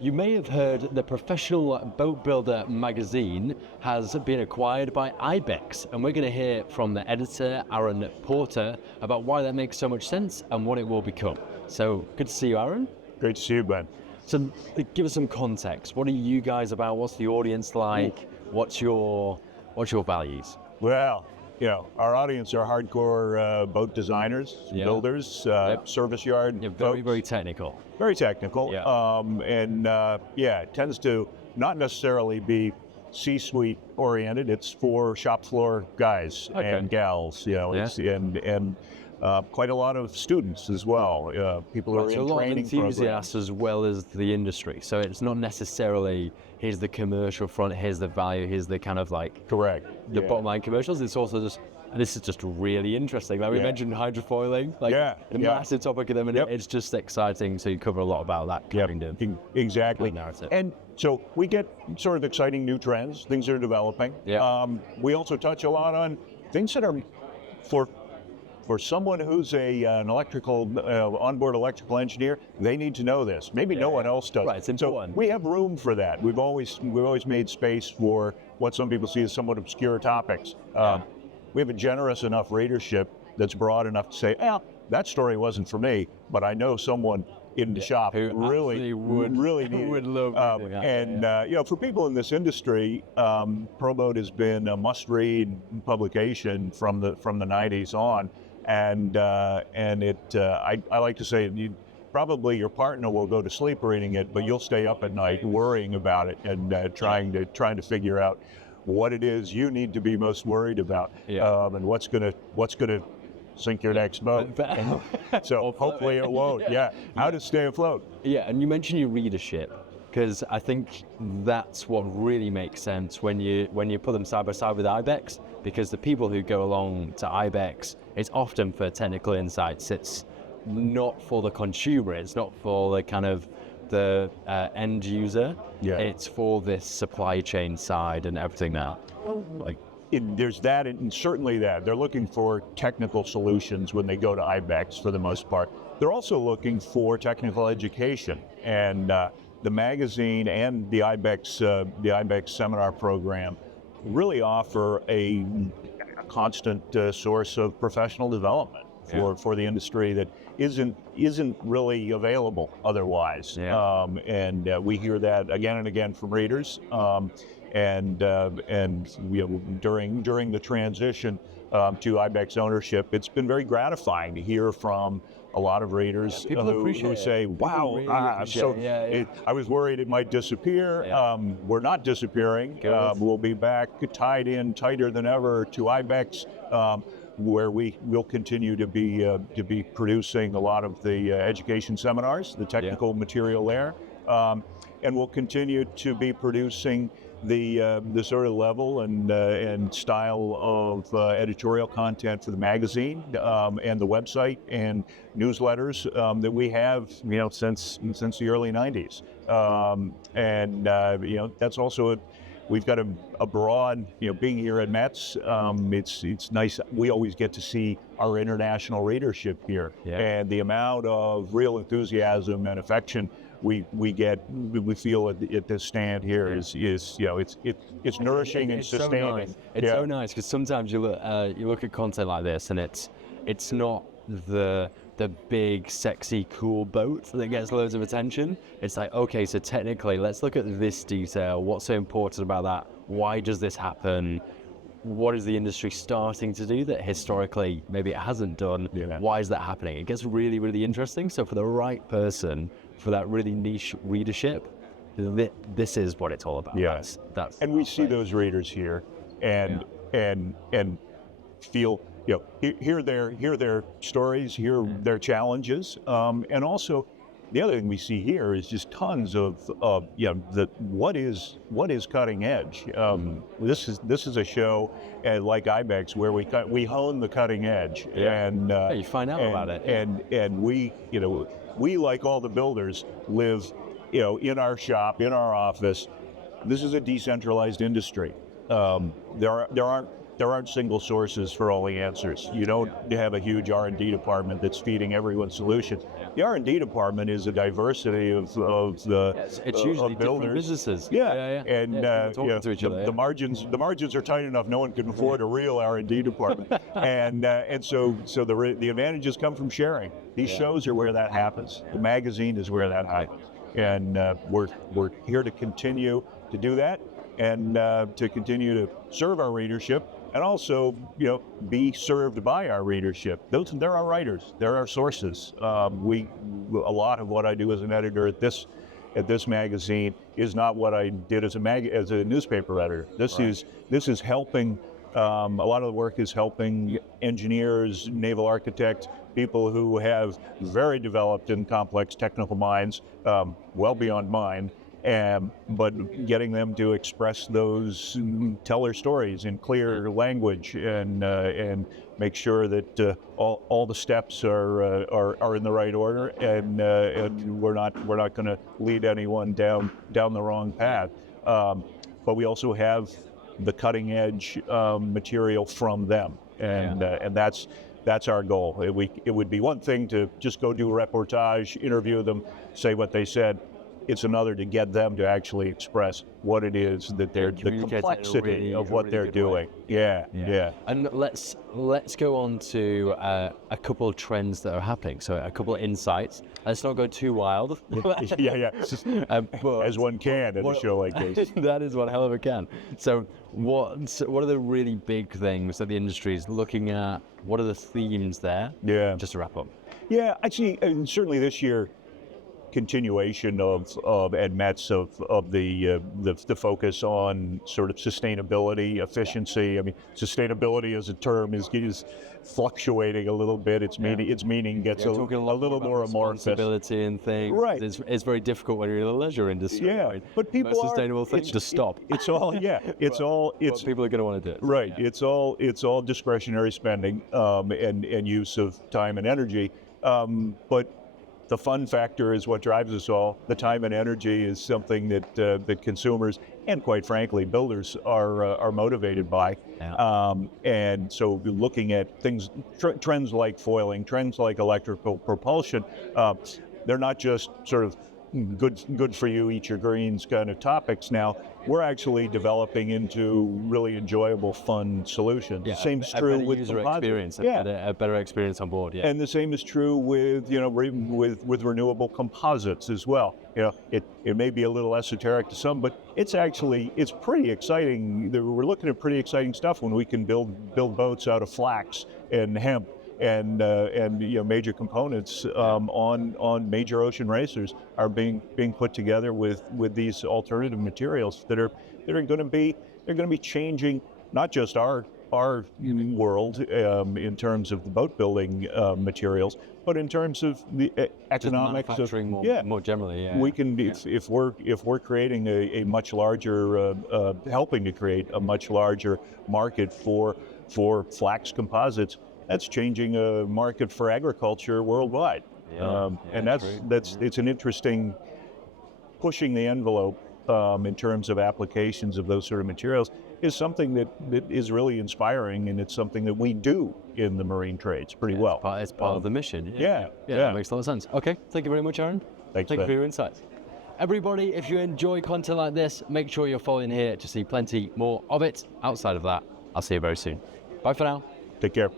You may have heard the Professional BoatBuilder magazine has been acquired by IBEX, and we're going to hear from the editor, Aaron Porter, about why that makes so much sense and what it will become. So, good to see you, Aaron. Great to see you, Ben. So, give us some context. What are you guys about? What's the audience like? What's your values? Well, our audience are hardcore boat designers, builders, service yard folks. Very technical. Very technical. Yeah. It tends to not necessarily be C-suite oriented. It's for shop floor guys and gals. And quite a lot of students as well. People who are in training enthusiasts programs as well as the industry. So it's not necessarily here's the commercial front, here's the value, here's the kind of like the bottom line commercials. It's also just this is just really interesting. Like we mentioned hydrofoiling, a massive topic of them, and it's just exciting. So you cover a lot about that kind of exactly narrative. And so we get sort of exciting new trends, things that are developing. We also touch a lot on things that are for someone who's an electrical, onboard electrical engineer, they need to know this. Maybe no one else does. Right, it's important. So we have room for that. We've always made space for what some people see as somewhat obscure topics. We have a generous enough readership that's broad enough to say, that story wasn't for me, but I know someone in the shop who really would love it. For people in this industry, ProBoat has been a must-read publication from the 90s on. And I like to say, probably your partner will go to sleep reading it, but you'll stay up at night worrying about it and trying to figure out what it is you need to be most worried about, and what's gonna sink your next boat. So hopefully it won't. How to stay afloat. And you mentioned your readership, because I think that's what really makes sense when you put them side by side with IBEX, because the people who go along to IBEX, it's often for technical insights. It's not for the consumer. It's not for the kind of the end user. It's for this supply chain side and everything now. There's that, and certainly that. They're looking for technical solutions when they go to IBEX for the most part. They're also looking for technical education, and the magazine and the IBEX seminar program really offer a constant source of professional development for the industry that isn't really available otherwise. And we hear that again and again from readers. And during the transition to IBEX ownership, it's been very gratifying to hear from a lot of readers who say, "Wow, I was worried it might disappear. We're not disappearing. We'll be back tied in tighter than ever to IBEX." Where we will continue to be producing a lot of the education seminars, the technical material there, and we'll continue to be producing the sort of level and style of editorial content for the magazine and the website and newsletters that we have since the early 90s, that's also we've got a broad, being here at Mets, it's nice. We always get to see our international readership here, and the amount of real enthusiasm and affection we feel at this stand here is it's nourishing and sustaining. It's so nice because sometimes you look at content like this and it's not the big, sexy, cool boat that gets loads of attention. It's like, okay, so technically, let's look at this detail. What's so important about that? Why does this happen? What is the industry starting to do that historically maybe it hasn't done? Why is that happening? It gets really, really interesting. So for the right person, for that really niche readership, this is what it's all about. And we see those readers here and feel, hear their stories, hear their challenges, and also the other thing we see here is just tons of what is cutting edge. This is a show like IBEX where we hone the cutting edge, and you find out about it, and we like all the builders live in our shop, in our office. This is a decentralized industry. There aren't there aren't single sources for all the answers. You don't have a huge R&D department that's feeding everyone's solution. The R&D department is a diversity of the it's usually of builders. different businesses. And talking to each other, the margins are tight enough. No one can afford a real R&D department. and so the advantages come from sharing. These shows are where that happens. The magazine is where that happens. And we're here to continue to do that, and to continue to serve our readership, and also, be served by our readership. They're our writers. They're our sources. A lot of what I do as an editor at this magazine is not what I did as a newspaper editor. This is helping. A lot of the work is helping engineers, naval architects, people who have very developed and complex technical minds, well beyond mine. But getting them to express those, tell their stories in clear language, and make sure that all the steps are in the right order, and we're not going to lead anyone down the wrong path. But we also have the cutting edge material from them, and that's our goal. It would be one thing to just go do a reportage, interview them, say what they said. It's another to get them to actually express what it is that the complexity of what they're doing. Yeah. And let's go on to a couple of trends that are happening. So a couple of insights. Let's not go too wild. As one can at a show like this. That is one hell of a can. So what are the really big things that the industry is looking at? What are the themes there? Yeah. Just to wrap up. Yeah, actually, and certainly this year, continuation of at Mets of the focus on sort of sustainability, efficiency. I mean, sustainability as a term is fluctuating a little bit. Its meaning gets a little more amorphous. Responsibility and things. Right. It's very difficult when you're in the leisure industry. Yeah, right? but people most sustainable things just stop. It's all People are going to want to do it. Right. Yeah. It's all discretionary spending and use of time and energy. But the fun factor is what drives us all. The time and energy is something that consumers and, quite frankly, builders are motivated by. Yeah. And so, looking at things, trends like foiling, trends like electrical propulsion, they're not just sort of good for you, eat your greens kind of topics now. We're actually developing into really enjoyable, fun solutions. Yeah, same is true with user composites. experience. A better experience on board. Yeah. And the same is true with with renewable composites as well. It may be a little esoteric to some, but it's pretty exciting. We're looking at pretty exciting stuff when we can build boats out of flax and hemp. And major components on major ocean racers are being put together with these alternative materials that are going to be changing not just our world in terms of the boat building materials, but in terms of the economics of more generally. Yeah. We can be if we're creating a much larger helping to create a much larger market for flax composites. That's changing a market for agriculture worldwide, and it's an interesting pushing the envelope in terms of applications of those sort of materials is something that is really inspiring, and it's something that we do in the marine trades pretty well. It's part of the mission. Yeah. That makes a lot of sense. Okay, thank you very much, Aaron. Thank you for your insights. Everybody, if you enjoy content like this, make sure you're following here to see plenty more of it. Outside of that, I'll see you very soon. Bye for now. Take care.